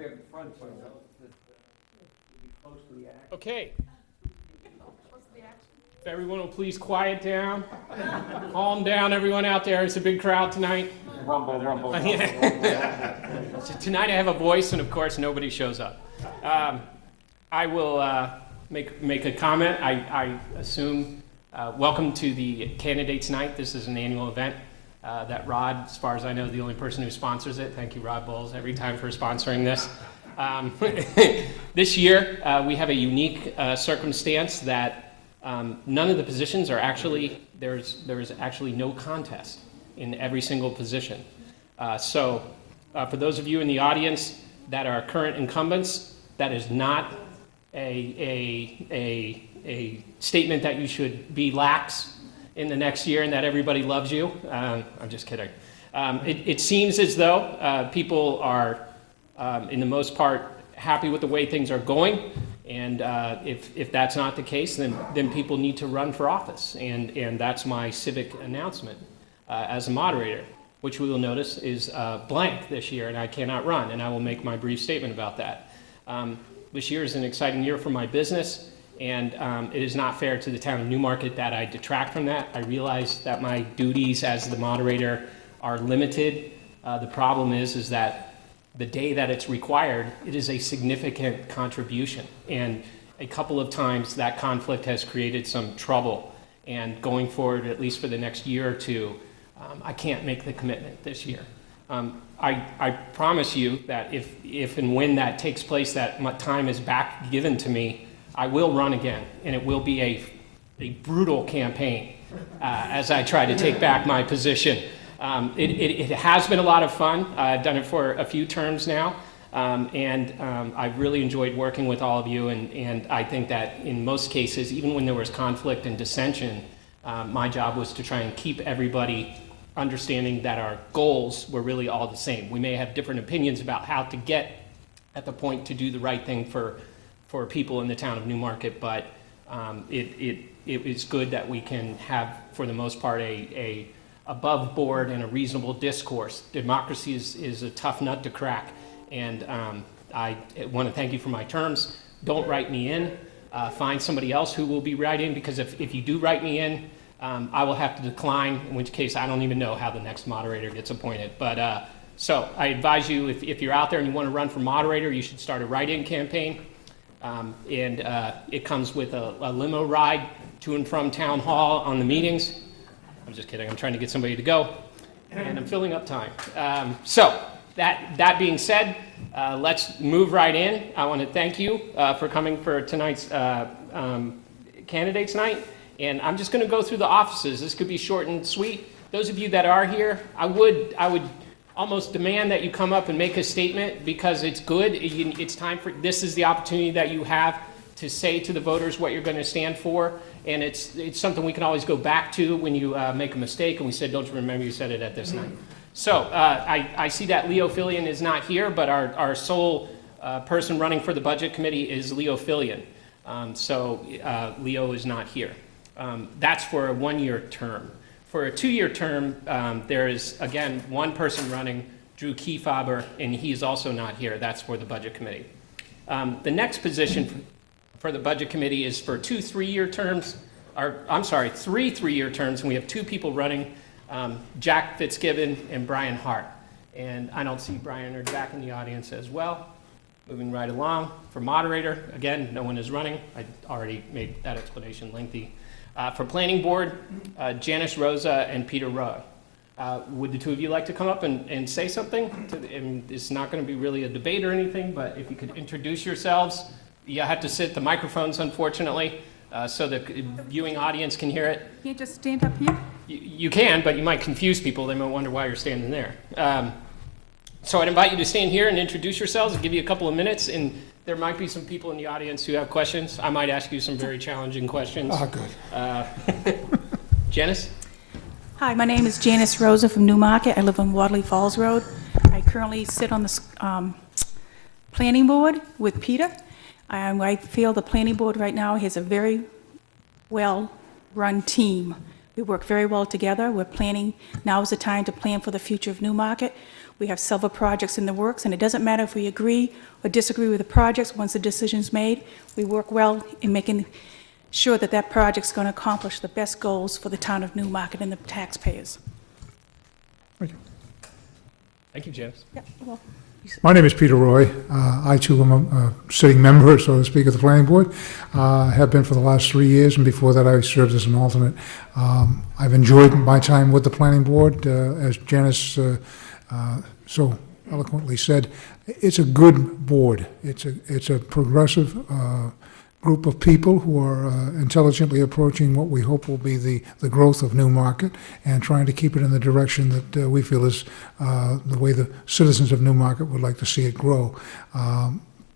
grab the front so be close to the act. Okay. If everyone will please quiet down, calm down, everyone out there. It's a big crowd tonight. Rumble. So tonight I have a voice, and of course nobody shows up. I will make a comment. I assume welcome to the Candidates Night. This is an annual event that Rod, as far as I know, the only person who sponsors it. Thank you, Rod Bowles, every time for sponsoring this. This year we have a unique circumstance that none of the positions are actually, there's actually no contest in every single position. So for those of you in the audience that are current incumbents, that is not a statement that you should be lax in the next year and that everybody loves you. I'm just kidding. It seems as though people are, in the most part, happy with the way things are going. And if that's not the case, then people need to run for office. And that's my civic announcement as a moderator, which we will notice is blank this year, and I cannot run. And I will make my brief statement about that. This year is an exciting year for my business, and it is not fair to the town of Newmarket that I detract from that. I realize that my duties as the moderator are limited. The problem is that the day that it's required, it is a significant contribution. And a couple of times that conflict has created some trouble. And going forward, at least for the next year or two, I can't make the commitment this year. I promise you that if and when that takes place, that my time is back given to me, I will run again. And it will be a brutal campaign as I try to take back my position. It has been a lot of fun. I've done it for a few terms now, and I've really enjoyed working with all of you, and I think that in most cases, even when there was conflict and dissension, my job was to try and keep everybody understanding that our goals were really all the same. We may have different opinions about how to get at the point to do the right thing for people in the town of Newmarket, but it is good that we can have, for the most part, a above board and a reasonable discourse. Democracy is a tough nut to crack, and I want to thank you for my terms. Don't write me in. Find somebody else who will be writing, because if you do write me in, I will have to decline, in which case I don't even know how the next moderator gets appointed. But so I advise you, if you're out there and you want to run for moderator, you should start a write-in campaign. And it comes with a limo ride to and from town hall on the meetings. I'm just kidding. I'm trying to get somebody to go, and I'm filling up time. So that being said, let's move right in. I want to thank you for coming for tonight's Candidates Night, and I'm just going to go through the offices. This could be short and sweet. Those of you that are here, I would almost demand that you come up and make a statement, because it's good. It's time for, this is the opportunity that you have to say to the voters what you're going to stand for. And it's something we can always go back to when you make a mistake, and we said, don't you remember you said it at this night. So I see that Leo Fillion is not here, but our sole person running for the budget committee is Leo Fillion. So Leo is not here. That's for a one-year term. For a two-year term, there is, again, one person running, Drew Kiefaber, and he's also not here. That's for the budget committee. The next position for the budget committee is for three three-year terms, and we have two people running, Jack Fitzgibbon and Brian Hart. And I don't see Brian or Jack in the audience as well. Moving right along, for moderator, again, no one is running. I already made that explanation lengthy. For planning board, Janice Rosa and Peter Rowe. Would the two of you like to come up and say something? And it's not going to be really a debate or anything, but if you could introduce yourselves. You have to sit the microphones, unfortunately, so the viewing audience can hear it. Can't just stand up here? You can, but you might confuse people. They might wonder why you're standing there. So I'd invite you to stand here and introduce yourselves and give you a couple of minutes. And there might be some people in the audience who have questions. I might ask you some very challenging questions. Oh, good. Janice? Hi, my name is Janice Rosa from Newmarket. I live on Wadley Falls Road. I currently sit on the planning board with Peter. I feel the planning board right now has a very well-run team. We work very well together. We're planning, now is the time to plan for the future of Newmarket. We have several projects in the works, and it doesn't matter if we agree or disagree with the projects. Once the decision's made, we work well in making sure that that project's going to accomplish the best goals for the town of Newmarket and the taxpayers. Thank you. Thank you, James. Yeah, well, My name is Peter Roy. I, too, am a sitting member, so to speak, of the planning board. Have been for the last 3 years, and before that I served as an alternate. I've enjoyed my time with the planning board. As Janice so eloquently said, it's a good board. It's a progressive group of people who are intelligently approaching what we hope will be the growth of Newmarket and trying to keep it in the direction that we feel is the way the citizens of Newmarket would like to see it grow.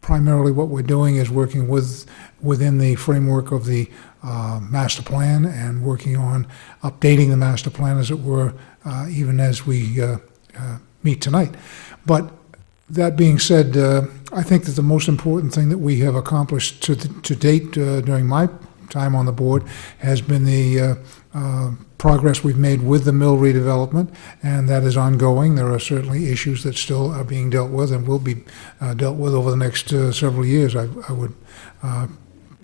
Primarily what we're doing is working within the framework of the master plan and working on updating the master plan, as it were, even as we meet tonight. But that being said, I think that the most important thing that we have accomplished to date during my time on the board has been the progress we've made with the mill redevelopment, and that is ongoing. There are certainly issues that still are being dealt with and will be dealt with over the next several years, I would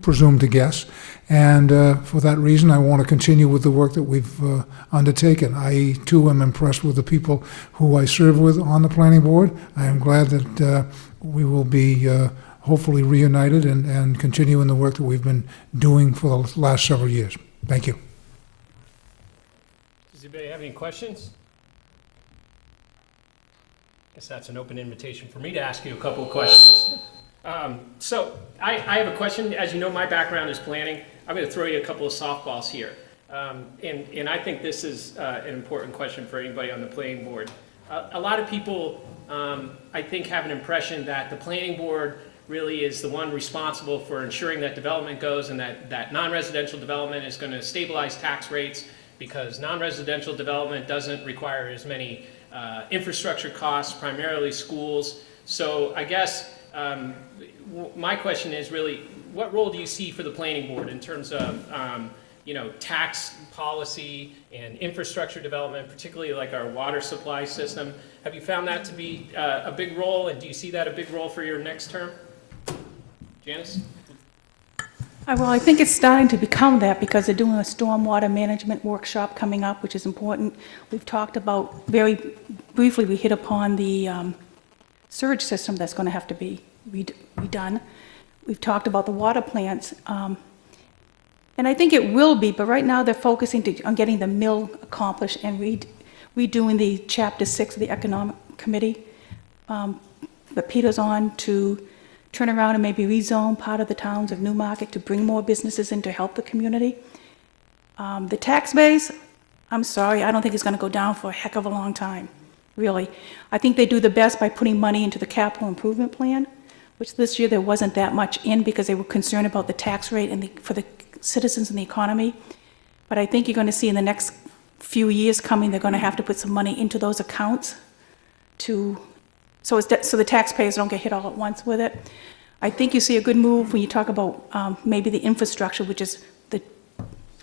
presume to guess. And for that reason, I want to continue with the work that we've undertaken. I, too, am impressed with the people who I serve with on the planning board. I am glad that we will be hopefully reunited and continue in the work that we've been doing for the last several years. Thank you. Does anybody have any questions? I guess that's an open invitation for me to ask you a couple of questions. So I have a question. As you know, my background is planning. I'm going to throw you a couple of softballs here. And I think this is an important question for anybody on the planning board. A lot of people, I think, have an impression that the planning board really is the one responsible for ensuring that development goes, and that non-residential development is going to stabilize tax rates because non-residential development doesn't require as many infrastructure costs, primarily schools. So I guess my question is really, what role do you see for the planning board in terms of tax policy and infrastructure development, particularly like our water supply system? Have you found that to be a big role, and do you see that a big role for your next term? Janice? Well, I think it's starting to become that because they're doing a stormwater management workshop coming up, which is important. We've talked about, very briefly, we hit upon the sewage system that's going to have to be redone. We've talked about the water plants. And I think it will be, but right now they're focusing on getting the mill accomplished and redoing the Chapter 6 of the Economic Committee. But Peter's on to turn around and maybe rezone part of the towns of Newmarket to bring more businesses in to help the community. The tax base, I'm sorry, I don't think it's going to go down for a heck of a long time, really. I think they do the best by putting money into the capital improvement plan, which this year there wasn't that much in because they were concerned about the tax rate and for the citizens and the economy. But I think you're going to see in the next few years coming, they're going to have to put some money into those accounts so the taxpayers don't get hit all at once with it. I think you see a good move when you talk about maybe the infrastructure, which is the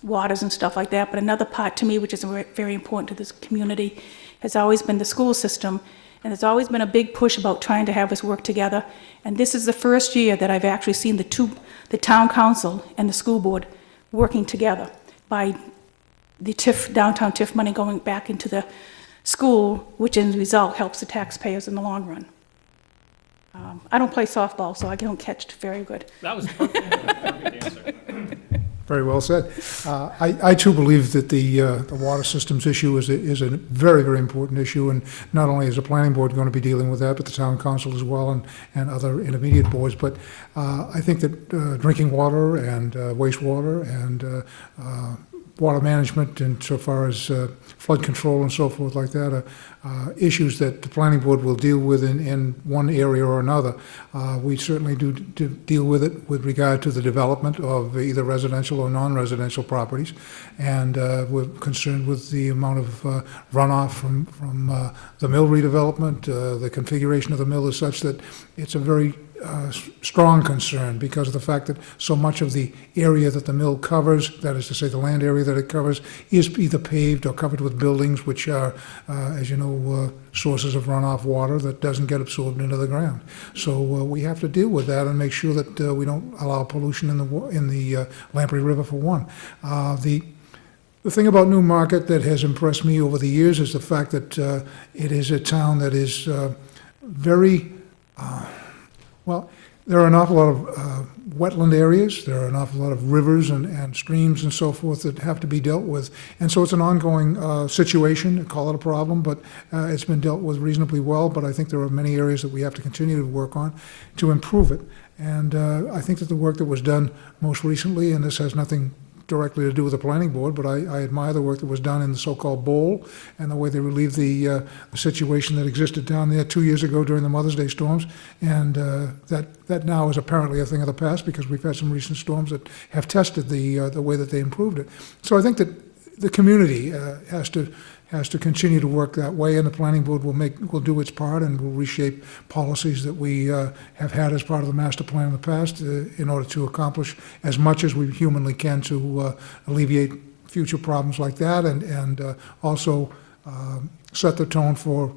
waters and stuff like that. But another part to me, which is very important to this community, has always been the school system. And there's always been a big push about trying to have us work together. And this is the first year that I've actually seen the town council and the school board working together by the downtown TIF money going back into the school, which in result helps the taxpayers in the long run. I don't play softball, so I don't catch very good. That was perfect. Perfect answer. Very well said. I too believe that the water systems issue is a very, very important issue, and not only is the planning board going to be dealing with that, but the town council as well, and other intermediate boards. But I think that drinking water and wastewater and water management, and so far as flood control and so forth like that, are issues that the planning board will deal with in one area or another. We certainly do deal with it with regard to the development of either residential or non-residential properties, and we're concerned with the amount of runoff from the mill redevelopment. The configuration of the mill is such that it's a very strong concern because of the fact that so much of the area that the mill covers, that is to say the land area that it covers, is either paved or covered with buildings, which are, as you know, sources of runoff water that doesn't get absorbed into the ground. So we have to deal with that and make sure that we don't allow pollution in the Lamprey River for one. The thing about Newmarket that has impressed me over the years is the fact that it is a town that is very, well, there are an awful lot of wetland areas, there are an awful lot of rivers and streams and so forth that have to be dealt with. And so it's an ongoing situation, call it a problem, but it's been dealt with reasonably well, but I think there are many areas that we have to continue to work on to improve it. And I think that the work that was done most recently, and this has nothing directly to do with the planning board, but I admire the work that was done in the so-called bowl and the way they relieved the situation that existed down there 2 years ago during the Mother's Day storms. And that now is apparently a thing of the past because we've had some recent storms that have tested the way that they improved it. So I think that the community has to continue to work that way, and the planning board will do its part and will reshape policies that we have had as part of the master plan in the past in order to accomplish as much as we humanly can to alleviate future problems like that, and also set the tone for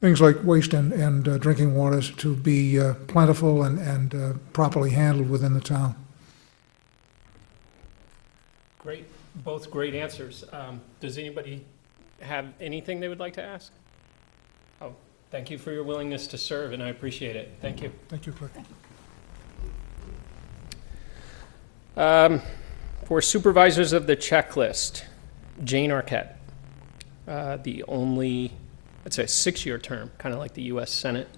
things like waste and drinking waters to be plentiful and properly handled within the town. Great, both great answers. Does anybody have anything they would like to ask? Oh, thank you for your willingness to serve, and I appreciate it. Thank you. Thank you, Clerk. For supervisors of the checklist, Jane Arquette, the only, let's say, 6-year term, kind of like the U.S. Senate.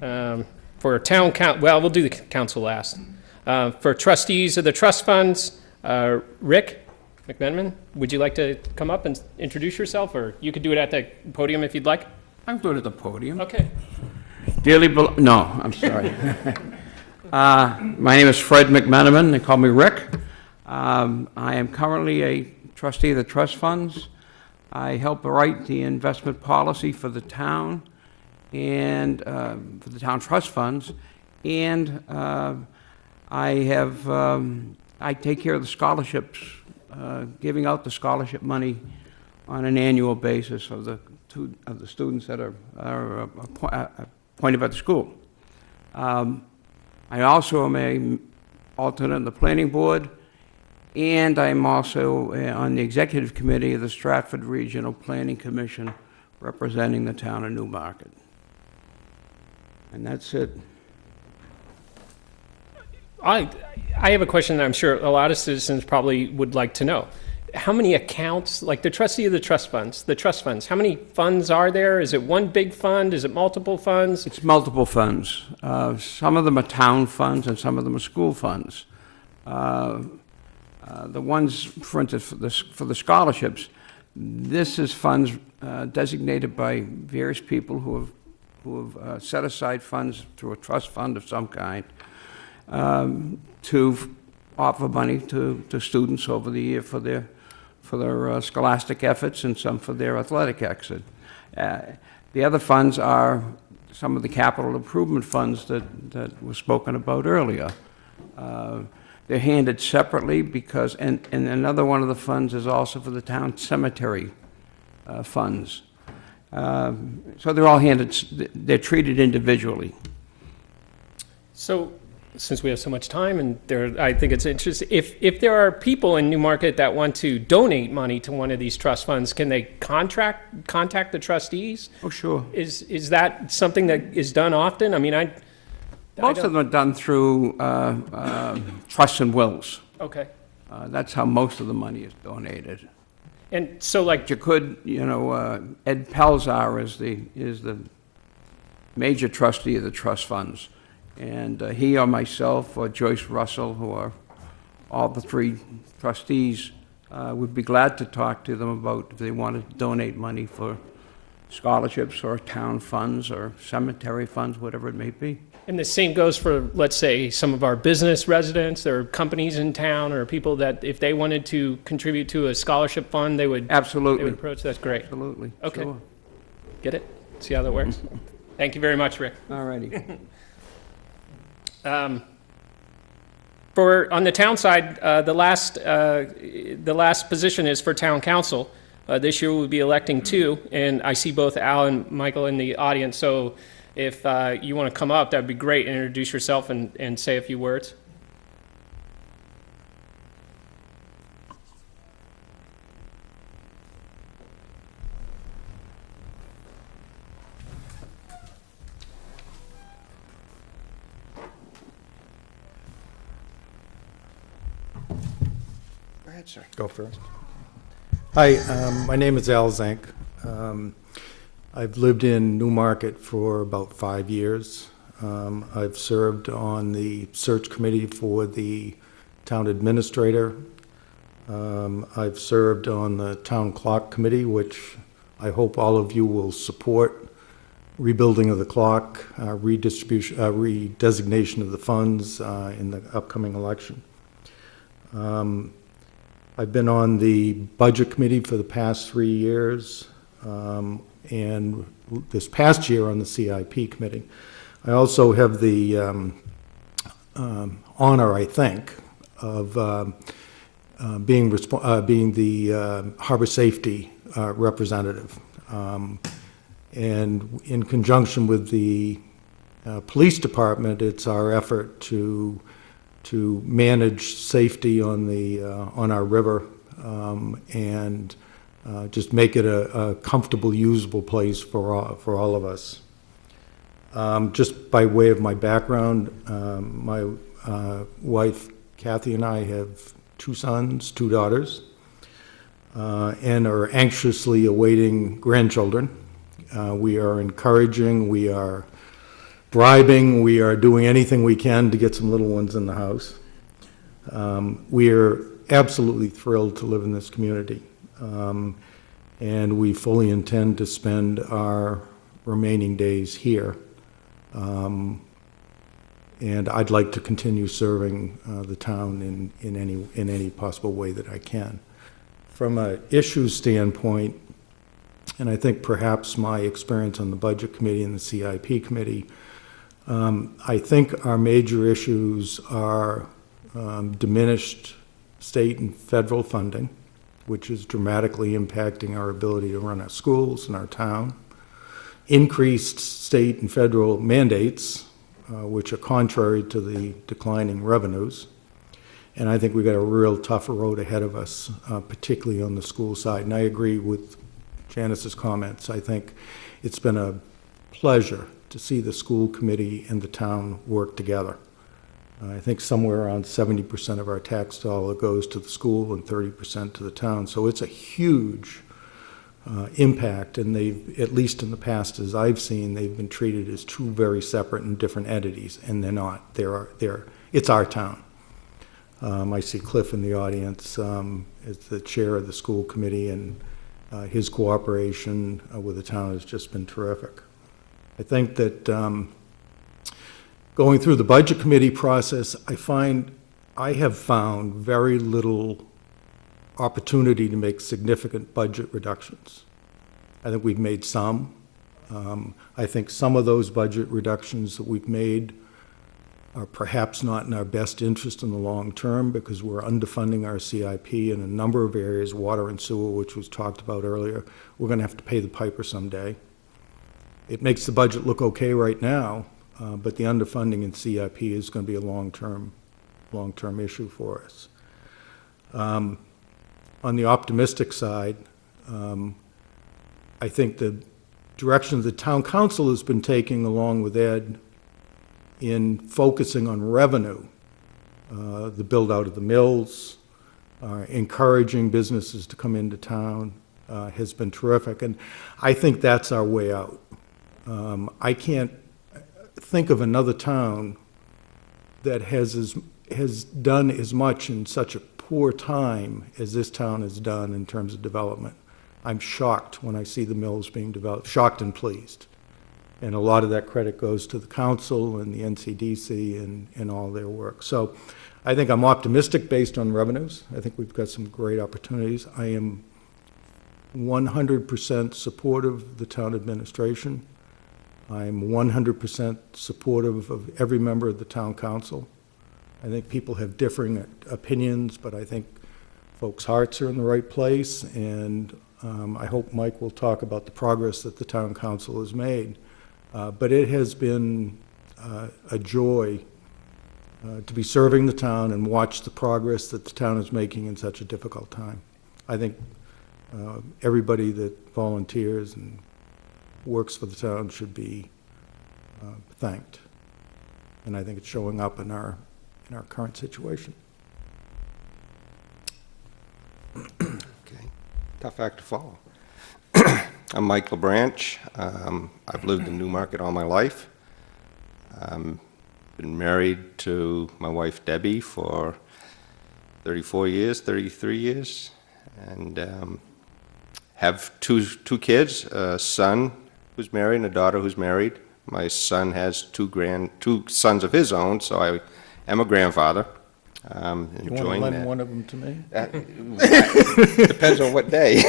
For town council, well, we'll do the council last. For trustees of the trust funds, Rick McMenamin, would you like to come up and introduce yourself, or you could do it at the podium if you'd like? I'm good at the podium. Okay. No, I'm sorry. My name is Fred McMenamin. They call me Rick. I am currently a trustee of the trust funds. I help write the investment policy for the town and for the town trust funds, and I take care of the scholarships, giving out the scholarship money on an annual basis of the students that are appointed by the school. I also am an alternate on the planning board, and I'm also on the executive committee of the Stratford Regional Planning Commission, representing the town of Newmarket. And that's it. I have a question that I'm sure a lot of citizens probably would like to know. How many accounts, like the trustee of the trust funds, how many funds are there? Is it one big fund? Is it multiple funds? It's multiple funds. Some of them are town funds and some of them are school funds. The ones, for instance, for the scholarships, this is funds designated by various people who have set aside funds through a trust fund of some kind to offer money to students over the year for their scholastic efforts and some for their athletic exit. The other funds are some of the capital improvement funds that were spoken about earlier. They're handed separately because, and another one of the funds is also for the town cemetery funds. So they're all handed, they're treated individually. So, since we have so much time, and I think it's interesting, if there are people in Newmarket that want to donate money to one of these trust funds, can they contact the trustees? Oh, sure. Is that something that is done often? I mean, Most of them are done through trusts and wills. Okay. That's how most of the money is donated. And so, like, You could, Ed Pelzar is the major trustee of the trust funds. And he or myself or Joyce Russell, who are all the three trustees, would be glad to talk to them about if they want to donate money for scholarships or town funds or cemetery funds, whatever it may be. and the same goes for, let's say, some of our business residents or companies in town or people that if they wanted to contribute to a scholarship fund, they would Absolutely. approach. That's great. Absolutely. Okay. Sure. Get it? See how that works? Thank you very much, Rick. All righty. On the town side, the last position is for town council. This year we'll be electing 2, and I see both Al and Michael in the audience, so if you want to come up, that'd be great, and introduce yourself and say a few words. Go ahead, sir. Go first. Hi, my name is Al Zank. I've lived in Newmarket for about 5 years. I've served on the search committee for the town administrator. I've served on the town clock committee, which I hope all of you will support. Rebuilding of the clock, redesignation of the funds in the upcoming election. I've been on the budget committee for the past 3 years, and this past year on the CIP committee. I also have the honor, I think, of being the harbor safety representative. And in conjunction with the police department, it's our effort to manage safety on our river and just make it a comfortable, usable place for all of us. Just by way of my background, my wife Kathy and I have 2 sons, 2 daughters, and are anxiously awaiting grandchildren. We are encouraging, we are bribing, we are doing anything we can to get some little ones in the house. We are absolutely thrilled to live in this community, and we fully intend to spend our remaining days here. And I'd like to continue serving the town in any possible way that I can. From an issue standpoint, and I think perhaps my experience on the budget committee and the CIP committee, I think our major issues are diminished state and federal funding, which is dramatically impacting our ability to run our schools and our town. Increased state and federal mandates, which are contrary to the declining revenues. And I think we've got a real tough road ahead of us, particularly on the school side. And I agree with Janice's comments. I think it's been a pleasure to see the school committee and the town work together. I think somewhere around 70% of our tax dollar goes to the school and 30% to the town. So it's a huge impact, and they've, at least in the past as I've seen, they've been treated as 2 very separate and different entities, and they're not. It's our town. I see Cliff in the audience as the chair of the school committee, and his cooperation with the town has just been terrific. I think that going through the budget committee process, I have found very little opportunity to make significant budget reductions. I think we've made some. I think some of those budget reductions that we've made are perhaps not in our best interest in the long term because we're underfunding our CIP in a number of areas, water and sewer, which was talked about earlier. We're going to have to pay the piper someday. It makes the budget look okay right now, but the underfunding in CIP is going to be a long-term issue for us. On the optimistic side, I think the direction the town council has been taking along with Ed in focusing on revenue, the build out of the mills, encouraging businesses to come into town has been terrific. And I think that's our way out. I can't think of another town that has done as much in such a poor time as this town has done in terms of development. I'm shocked when I see the mills being developed, shocked and pleased. And a lot of that credit goes to the council and the NCDC and all their work. So I think I'm optimistic based on revenues. I think we've got some great opportunities. I am 100% supportive of the town administration. I'm 100% supportive of every member of the town council. I think people have differing opinions, but I think folks' hearts are in the right place, and I hope Mike will talk about the progress that the town council has made. But it has been a joy to be serving the town and watch the progress that the town is making in such a difficult time. I think everybody that volunteers and works for the town should be thanked. And I think it's showing up in our current situation. Okay, tough act to follow. I'm Mike LeBranch. I've lived in Newmarket all my life. Been married to my wife Debbie for 34 years, 33 years, and have two kids, a son who's married and a daughter who's married. My son has two sons of his own, so I am a grandfather. You want to Enjoying lend that. one of them to me? Depends on what day.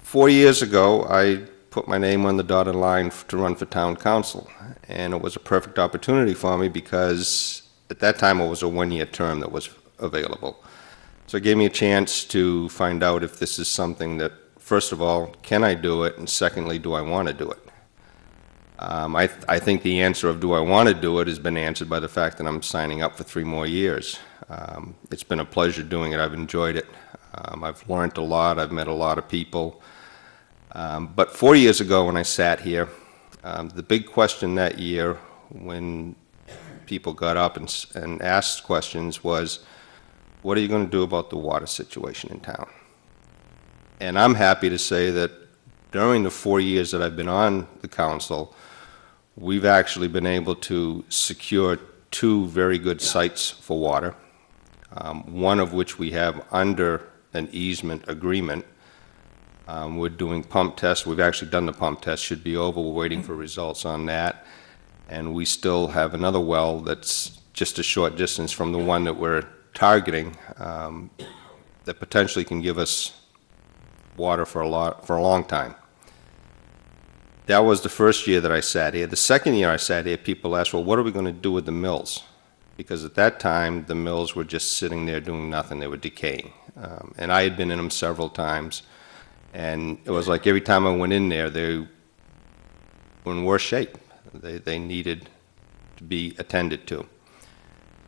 4 years ago, I put my name on the dotted line to run for town council, and it was a perfect opportunity for me because at that time it was a one-year term that was available. So it gave me a chance to find out if this is something that, first of all, can I do it, and secondly, do I want to do it? I think the answer of do I want to do it has been answered by the fact that I'm signing up for 3 more years. It's been a pleasure doing it. I've enjoyed it. I've learned a lot. I've met a lot of people. But 4 years ago when I sat here, the big question that year when people got up and asked questions was, what are you going to do about the water situation in town? And I'm happy to say that during the 4 years that I've been on the council, we've actually been able to secure 2 very good sites for water, one of which we have under an easement agreement. We're doing pump tests. We've actually done the pump test, should be over. We're waiting for results on that. And we still have another well that's just a short distance from the one that we're targeting that potentially can give us water for a long time. That was the first year that I sat here. The second year I sat here, people asked, well, what are we going to do with the mills? Because at that time, the mills were just sitting there doing nothing. They were decaying. And I had been in them several times. And it was like every time I went in there, they were in worse shape. They needed to be attended to.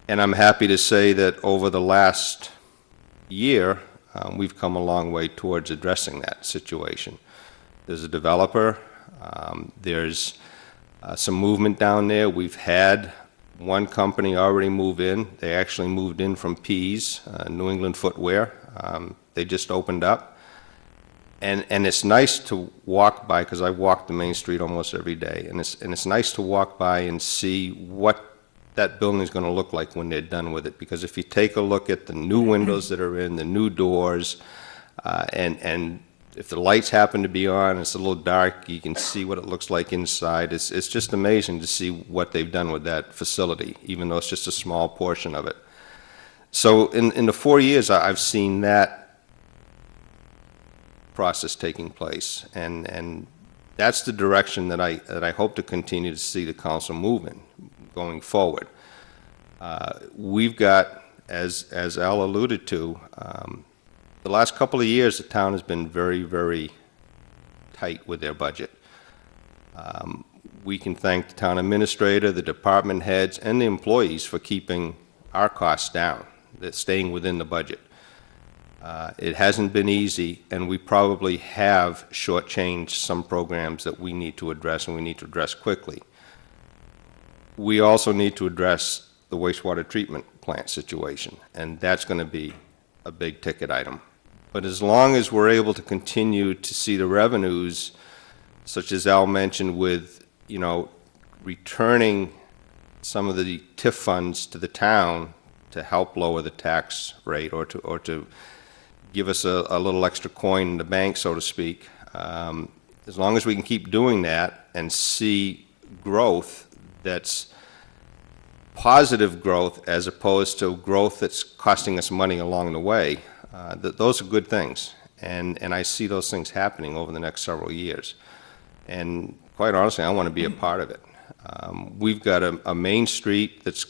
And I'm happy to say that over the last year, we've come a long way towards addressing that situation. There's a developer. There's some movement down there. We've had one company already move in. They actually moved in from Pease, New England Footwear. They just opened up. And it's nice to walk by, because I walk the main street almost every day, and it's nice to walk by and see what that building is going to look like when they're done with it. Because if you take a look at the new windows that are in, the new doors, and if the lights happen to be on, it's a little dark, you can see what it looks like inside. It's just amazing to see what they've done with that facility, even though it's just a small portion of it. So in the 4 years, I've seen that process taking place, and that's the direction that I hope to continue to see the council move in going forward. We've got, as Al alluded to, the last couple of years the town has been very, very tight with their budget. We can thank the town administrator, the department heads, and the employees for keeping our costs down, staying within the budget. It hasn't been easy, and we probably have shortchanged some programs that we need to address, and we need to address quickly. We also need to address the wastewater treatment plant situation, and that's going to be a big ticket item. But as long as we're able to continue to see the revenues, such as Al mentioned, with, returning some of the TIF funds to the town to help lower the tax rate, or to give us a little extra coin in the bank, so to speak. As long as we can keep doing that and see growth that's positive growth as opposed to growth that's costing us money along the way, those are good things. And I see those things happening over the next several years. And quite honestly, I want to be a part of it. We've got a main street that's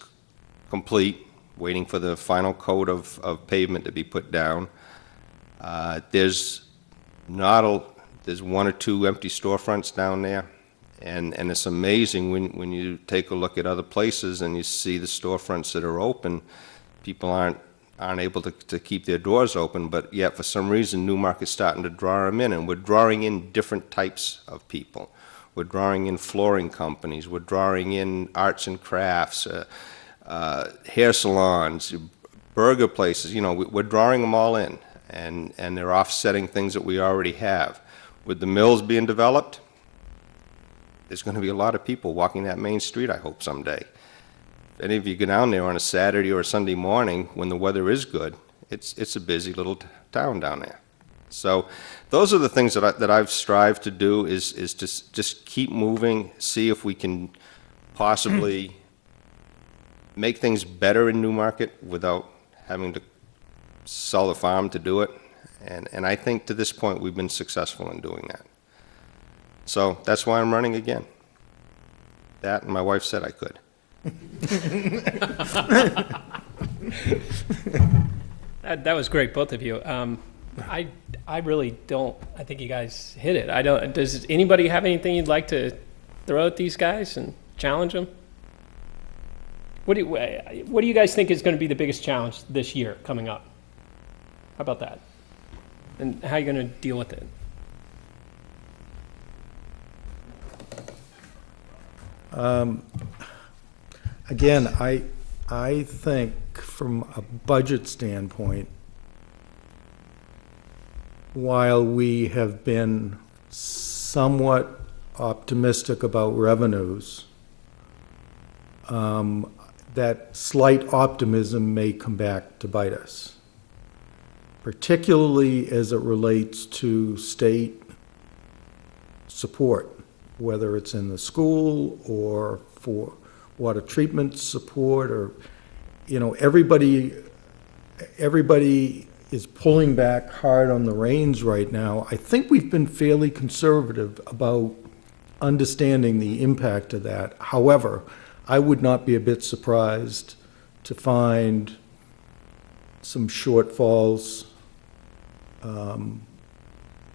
complete, waiting for the final coat of pavement to be put down. There's one or two empty storefronts down there, and it's amazing when you take a look at other places and you see the storefronts that are open, people aren't able to keep their doors open, but yet for some reason Newmarket's starting to draw them in, and we're drawing in different types of people. We're drawing in flooring companies, we're drawing in arts and crafts, hair salons, burger places, we're drawing them all in, and they're offsetting things that we already have. With the mills being developed, there's going to be a lot of people walking that main street, I hope, someday. If any of you go down there on a Saturday or a Sunday morning when the weather is good, it's a busy little town down there. So those are the things that I've strived to do, is to just keep moving, see if we can possibly make things better in Newmarket without having to sell the farm to do it. And I think to this point we've been successful in doing that. So that's why I'm running again. That, and my wife said I could. That was great, both of you. I really don't, I think you guys hit it. Does anybody have anything you'd like to throw at these guys and challenge them? What do you guys think is going to be the biggest challenge this year coming up? How about that? And how are you going to deal with it? Again, I think from a budget standpoint, while we have been somewhat optimistic about revenues, that slight optimism may come back to bite us, particularly as it relates to state support, whether it's in the school or for water treatment support, or, everybody is pulling back hard on the reins right now. I think we've been fairly conservative about understanding the impact of that. However, I would not be a bit surprised to find some shortfalls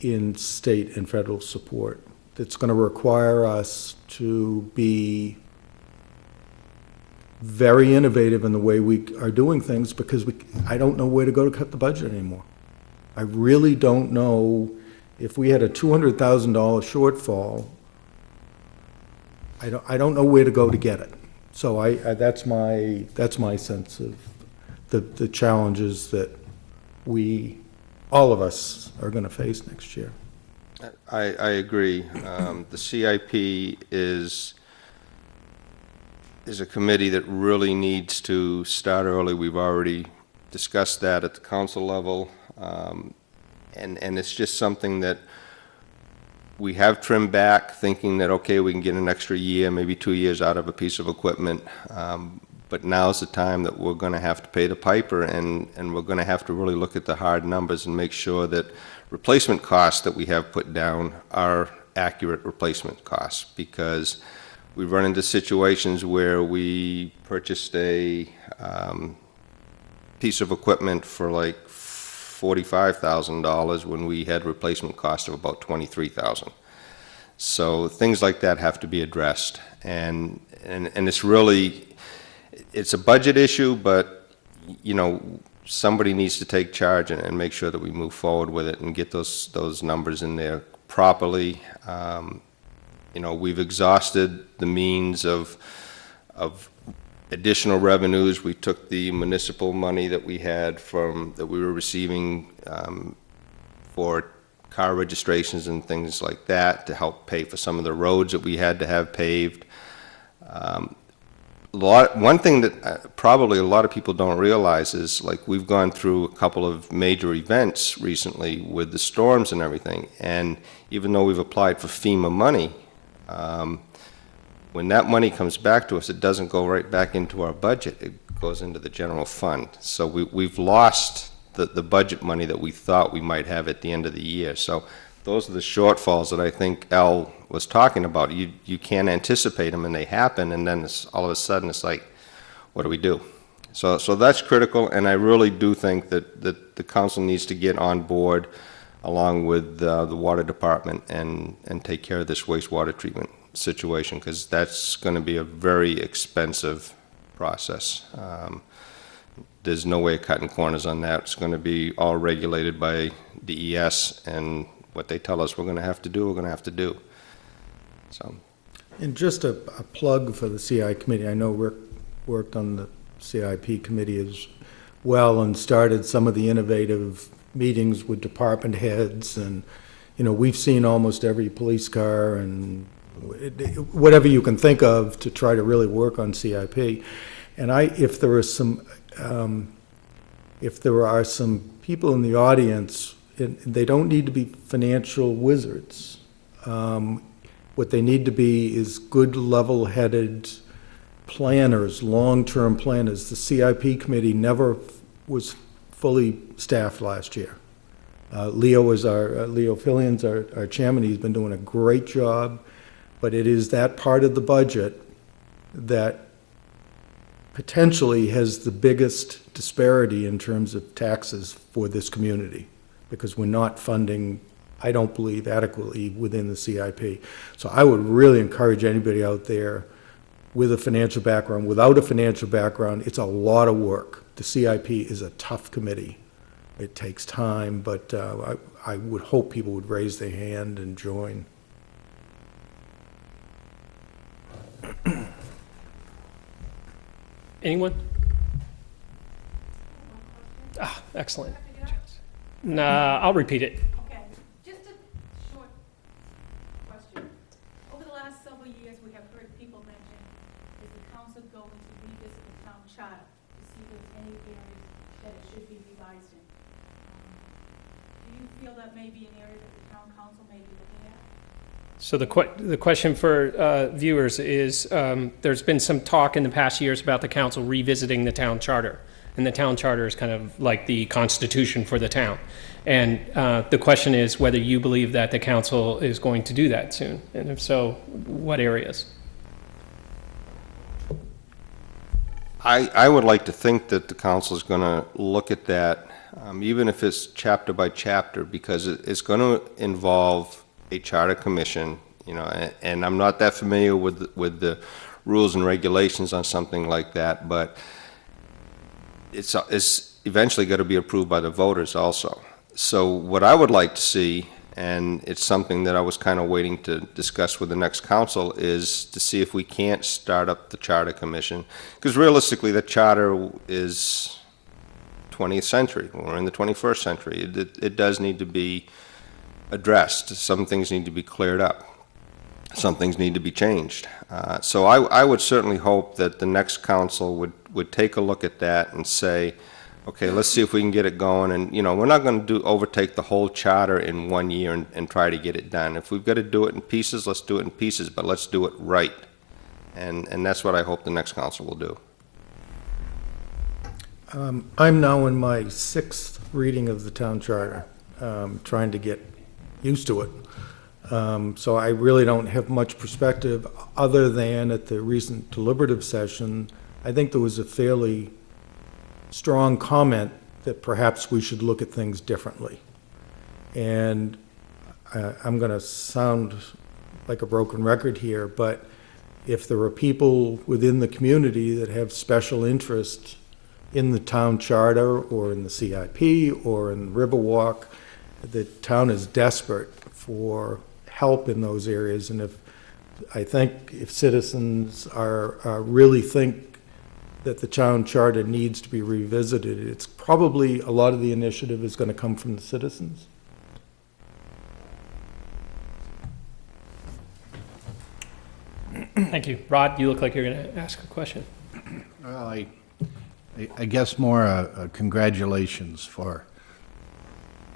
in state and federal support. That's going to require us to be very innovative in the way we are doing things, because I don't know where to go to cut the budget anymore. I really don't know. If we had a $200,000 shortfall, I don't know where to go to get it. So that's my sense of the challenges that all of us are going to face next year. I agree. The CIP is a committee that really needs to start early. We've already discussed that at the council level, and it's just something that we have trimmed back, thinking that, okay, we can get an extra year, maybe 2 years out of a piece of equipment, but now's the time that we're going to have to pay the piper, and we're going to have to really look at the hard numbers and make sure that replacement costs that we have put down are accurate replacement costs, because we've run into situations where we purchased a piece of equipment for like $45,000 when we had replacement cost of about $23,000. So things like that have to be addressed, and it's a budget issue, but somebody needs to take charge and make sure that we move forward with it and get those numbers in there properly. We've exhausted the means of additional revenues. We took the municipal money that we had that we were receiving for car registrations and things like that to help pay for some of the roads that we had to have paved. One thing that probably a lot of people don't realize is, like, we've gone through a couple of major events recently with the storms and everything, and even though we've applied for FEMA money, when that money comes back to us, it doesn't go right back into our budget. It goes into the general fund. So we've lost the budget money that we thought we might have at the end of the year. So those are the shortfalls that I think Al was talking about. You can't anticipate them, and they happen, and then all of a sudden it's like, what do we do? So that's critical, and I really do think that the council needs to get on board along with the water department and take care of this wastewater treatment situation, because that's going to be a very expensive process. There's no way of cutting corners on that. It's going to be all regulated by DES, and what they tell us we're going to have to do, we're going to have to do. So. And just a plug for the CI committee. I know Rick worked on the CIP committee as well and started some of the innovative meetings with department heads, and we've seen almost every police car and whatever you can think of to try to really work on CIP. And if there are some people in the audience, they don't need to be financial wizards. What they need to be is good, level-headed planners, long-term planners. The CIP committee never was fully staffed last year. Leo Fillion's our chairman. He's been doing a great job, but it is that part of the budget that potentially has the biggest disparity in terms of taxes for this community, because we're not funding, I don't believe, adequately within the CIP. So I would really encourage anybody out there with a financial background, without a financial background, it's a lot of work. The CIP is a tough committee. It takes time, but I would hope people would raise their hand and join. Anyone? Excellent. Nah, I'll repeat it. Okay, just a short question. Over the last several years, we have heard people mention, is the council going to revisit the town charter to see if there's any areas that it should be revised in? Do you feel that may be an area that the town council may be looking at? So the question for viewers is, there's been some talk in the past years about the council revisiting the town charter. And the town charter is kind of like the constitution for the town. And the question is whether you believe that the council is going to do that soon. And if so, what areas? I would like to think that the council is going to look at that, even if it's chapter by chapter, because it's going to involve a charter commission, and I'm not that familiar with the rules and regulations on something like that, but it's eventually going to be approved by the voters also. So what I would like to see, and it's something that I was kind of waiting to discuss with the next council, is to see if we can't start up the charter commission, because realistically the charter is 20th century. We're in the 21st century. It does need to be addressed. Some things need to be cleared up. Some things need to be changed. So I would certainly hope that the next council would take a look at that and say, okay, let's see if we can get it going. And, we're not going to overtake the whole charter in 1 year and try to get it done. If we've got to do it in pieces, let's do it in pieces, but let's do it right. And that's what I hope the next council will do. I'm now in my 6th reading of the town charter, trying to get used to it. So I really don't have much perspective other than at the recent deliberative session, I think there was a fairly strong comment that perhaps we should look at things differently. And I'm going to sound like a broken record here, but if there are people within the community that have special interest in the town charter or in the CIP or in Riverwalk, the town is desperate for help in those areas. And I think if citizens really think that the town charter needs to be revisited, it's probably a lot of the initiative is going to come from the citizens. Thank you. Rod, you look like you're going to ask a question. Well, I guess more congratulations for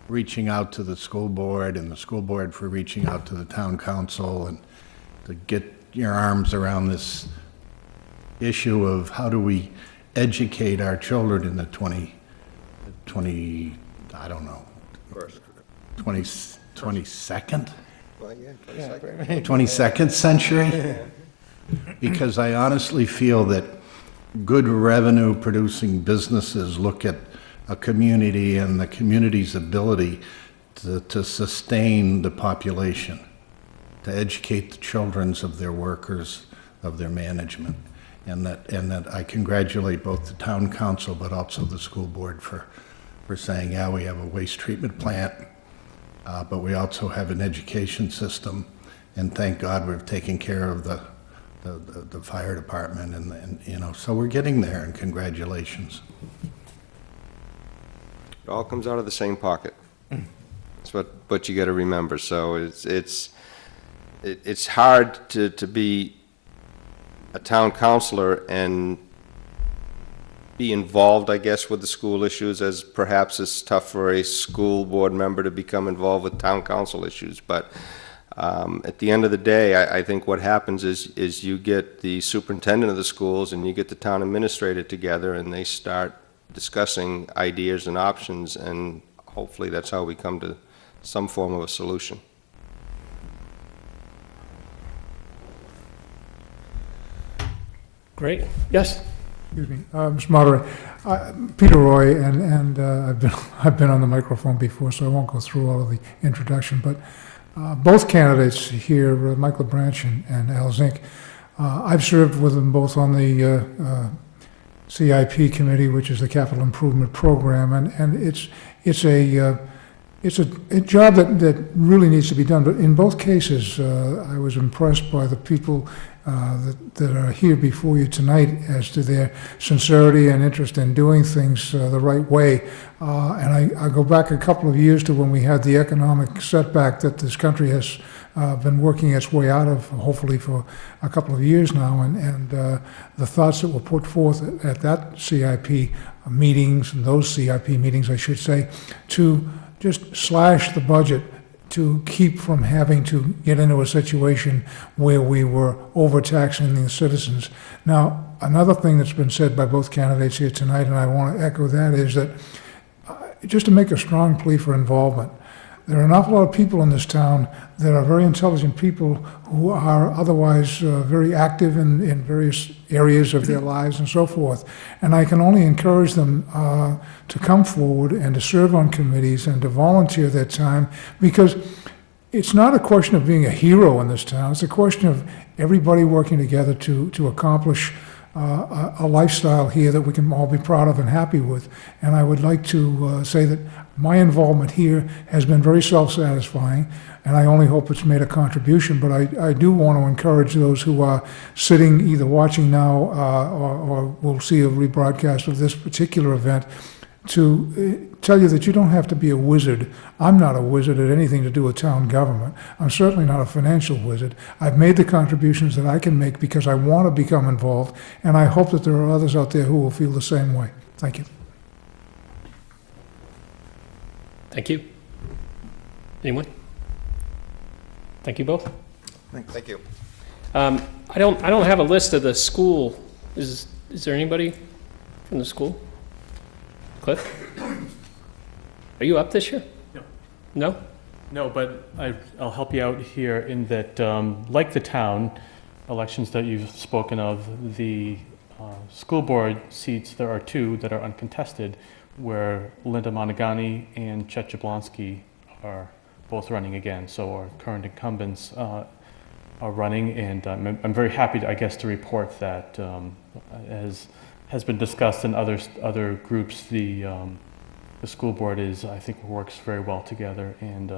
reaching out to the school board and the school board for reaching out to the town council and to get your arms around this issue of how do we educate our children in the I don't know, First. 22nd? Well, yeah, 22nd. 22nd century? Because I honestly feel that good revenue-producing businesses look at a community and the community's ability to sustain the population, to educate the children of their workers, of their management. And that I congratulate both the town council, but also the school board for saying, yeah, we have a waste treatment plant, but we also have an education system, and thank God we've taken care of the fire department, and you know, so we're getting there, and congratulations. It all comes out of the same pocket. That's what you got to remember. So it's hard to be a town councilor and be involved, I guess, with the school issues, as perhaps it's tough for a school board member to become involved with town council issues. But at the end of the day, I think what happens is you get the superintendent of the schools and you get the town administrator together, and they start discussing ideas and options, and hopefully that's how we come to some form of a solution. Great. Yes? Excuse me, Mr. Moderator, Peter Roy, and I've been on the microphone before, so I won't go through all of the introduction, but both candidates here, Michael Branch and Al Zink, I've served with them both on the CIP committee, which is the Capital Improvement Program, and it's a job that really needs to be done. But in both cases, I was impressed by the people that are here before you tonight as to their sincerity and interest in doing things the right way. And I go back a couple of years to when we had the economic setback that this country has been working its way out of, hopefully for a couple of years now, and the thoughts that were put forth at that CIP meetings, and those CIP meetings, I should say, to just slash the budget to keep from having to get into a situation where we were overtaxing the citizens. Now, another thing that's been said by both candidates here tonight, and I want to echo that, is that just to make a strong plea for involvement. There are an awful lot of people in this town that are very intelligent people who are otherwise very active in various areas of their lives and so forth. And I can only encourage them to come forward and to serve on committees and to volunteer their time, because it's not a question of being a hero in this town. It's a question of everybody working together to accomplish a lifestyle here that we can all be proud of and happy with. And I would like to say that my involvement here has been very self-satisfying, and I only hope it's made a contribution. But I do want to encourage those who are sitting, either watching now or will see a rebroadcast of this particular event, to tell you that you don't have to be a wizard. I'm not a wizard at anything to do with town government. I'm certainly not a financial wizard. I've made the contributions that I can make because I want to become involved, and I hope that there are others out there who will feel the same way. Thank you. Thank you. Anyone? Thank you both. Thank you. I don't have a list of the school. Is there anybody from the school? Cliff? Are you up this year? No. No? No, but I'll help you out here in that, like the town elections that you've spoken of, the school board seats, there are two that are uncontested, where Linda Monagani and Chet Jablonski are both running again. So our current incumbents are running, and I'm very happy, I guess, to report that, as has been discussed in other groups, the school board I think works very well together, and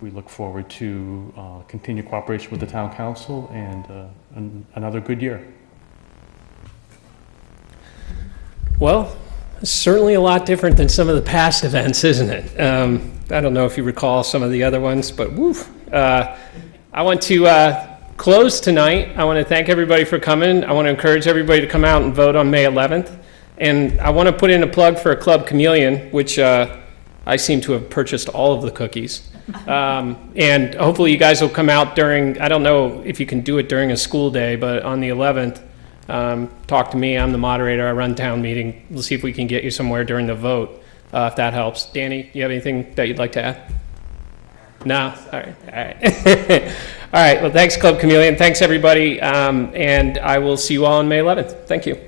we look forward to continued cooperation with the town council and another good year. Well, it's certainly a lot different than some of the past events, isn't it? I don't know if you recall some of the other ones, but woof. I want to close tonight. I want to thank everybody for coming. I want to encourage everybody to come out and vote on May 11th. And I want to put in a plug for Club Chameleon, which I seem to have purchased all of the cookies. And hopefully you guys will come out during, I don't know if you can do it during a school day, but on the 11th, talk to me. I'm the moderator. I run town meeting. We'll see if we can get you somewhere during the vote. if that helps. Danny, you have anything that you'd like to add? No? All right. All right. All right. Well, thanks, Club Chameleon. Thanks, everybody. And I will see you all on May 11th. Thank you.